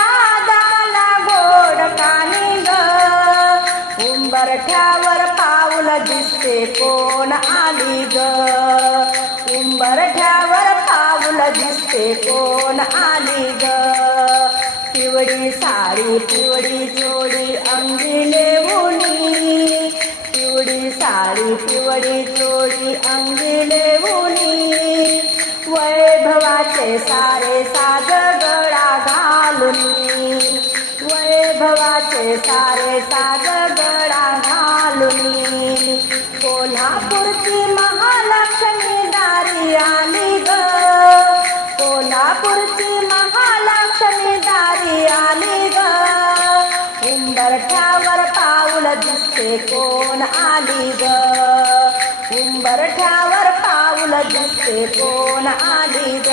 नादाला गोड कानी ग उंबरठ्यावर पाऊल दिसते कोण आली ग? उंबरठ्यावर पाऊल दिसते कोण आली ग? पिवडी साडी पिवडी जोडी अंगी लेवणी पिवडी साडी पिवडी जोडी अंगी लेवणी वैभवाचे सारे सागर घालूनी वैभवाचे सारे साग गळा घालूनी कोल्हापूरची महालक्ष्मी दारी आली ग. कोल्हापूरची महालक्ष्मी दारी आली ग. उंबरठ्यावर पाऊल दिसते कोण आली ग. उंबरठ्यावर पाऊल दिसते कोण आली ग.